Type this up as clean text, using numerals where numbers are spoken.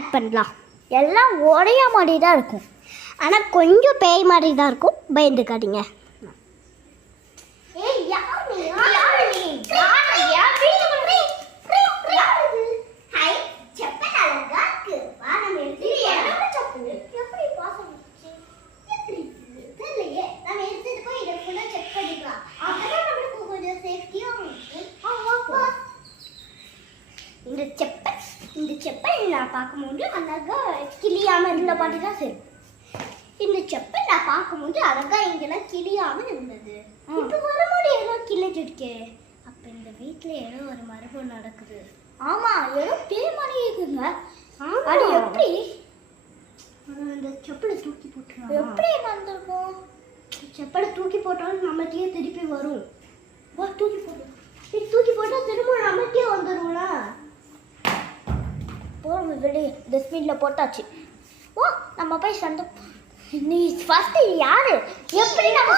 Add பண்ணலாம். எல்லாம் ஒரே மாதிரி தான் இருக்கும், ஆனால் கொஞ்சம் பேய் மாதிரி தான் இருக்கும். பயந்துக்காதீங்க. இந்த செப்பல் நான் பார்க்கும்போது அழகா கிளியாமல் இருந்த பாட்டி தான் சரி. இந்த செப்பல் நான் பார்க்கும்போது அழகா இங்கெல்லாம் கிளியாமல் இருந்தது. இப்போ வரும்போது ஏதோ கிழிச்சிருக்கே. அப்போ இந்த வீட்டில் ஏதோ ஒரு மரபு நடக்குது. ஆமாம், ஏதோ பேய் மாதிரி இருக்குங்க. அது எப்படி இந்த செப்பலை தூக்கி போட்டுருவோம்? எப்படி வந்திருக்கோம்? செப்பலை தூக்கி போட்டாலும் நம்மகிட்டயே திருப்பி வரும். தூக்கி போட்டால் திரும்ப நம்மகிட்டயே வந்துடும்ல. போகிறோம் வெளியே. டஸ்ட்பினில் போட்டாச்சு. நம்ம போய் சண்டை. நீ ஃபஸ்ட்டு யாரு? எப்படி நம்ம